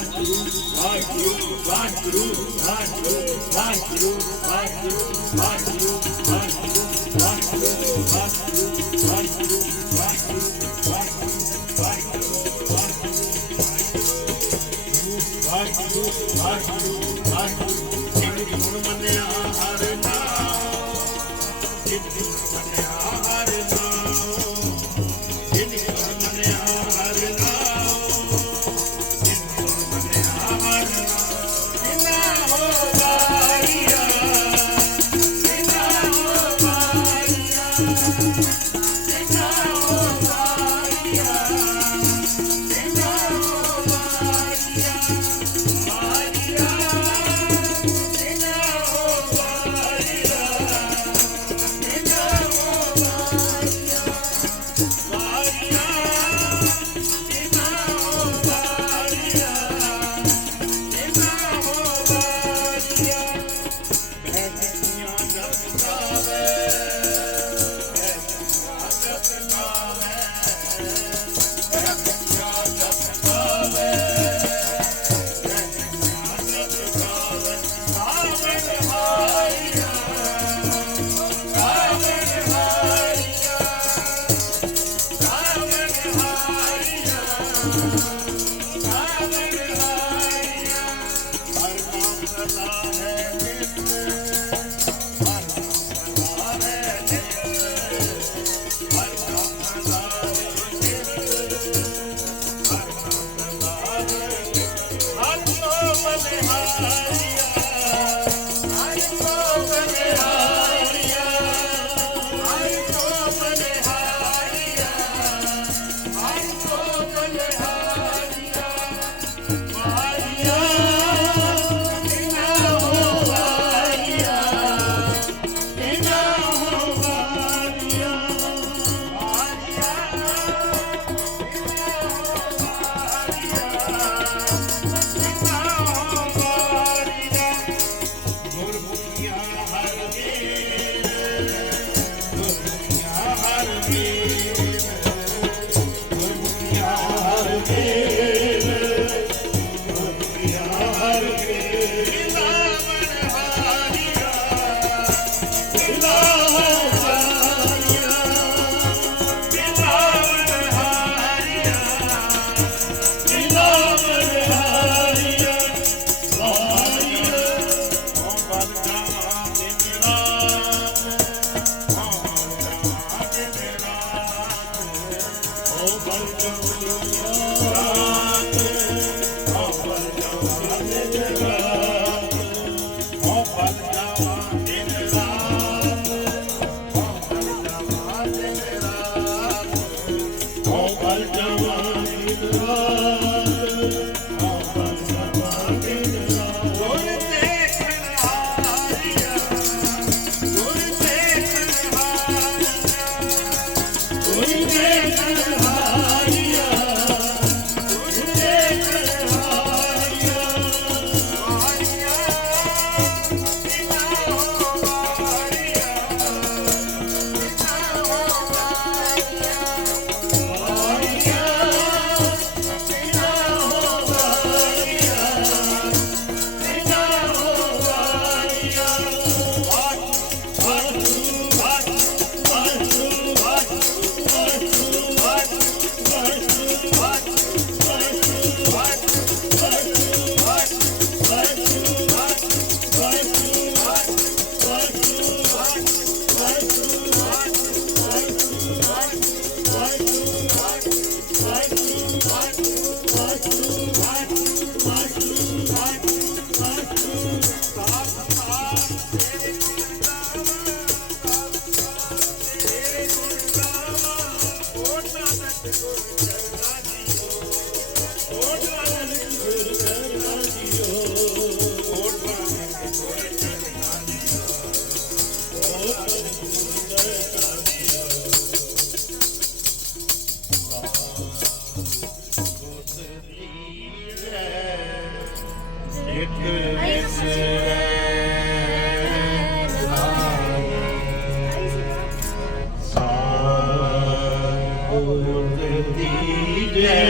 ਵਾਹਿਗੁਰੂ ਵਾਹਿਗੁਰੂ ਵਾਹਿਗੁਰੂ ਵਾਹਿਗੁਰੂ ਵਾਹਿਗੁਰੂ ਵਾਹਿਗੁਰੂ ਵਾਹਿਗੁਰੂ ਵਾਹਿਗੁਰੂ ਵਾਹਿਗੁਰੂ ਵਾਹਿਗੁਰੂ ਵਾਹਿਗੁਰੂ ਵਾਹਿਗੁਰੂ ਵਾਹਿਗੁਰੂ ਜਿਤ ਗੁਣ ਮੰਨਿਆ ਹਰ ਨਾਮ ਜਿਤ ਗੁਣ ਮੰਨਿਆ ਹਰ ਨਾਮ yeah. Yeah.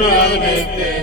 Pragnete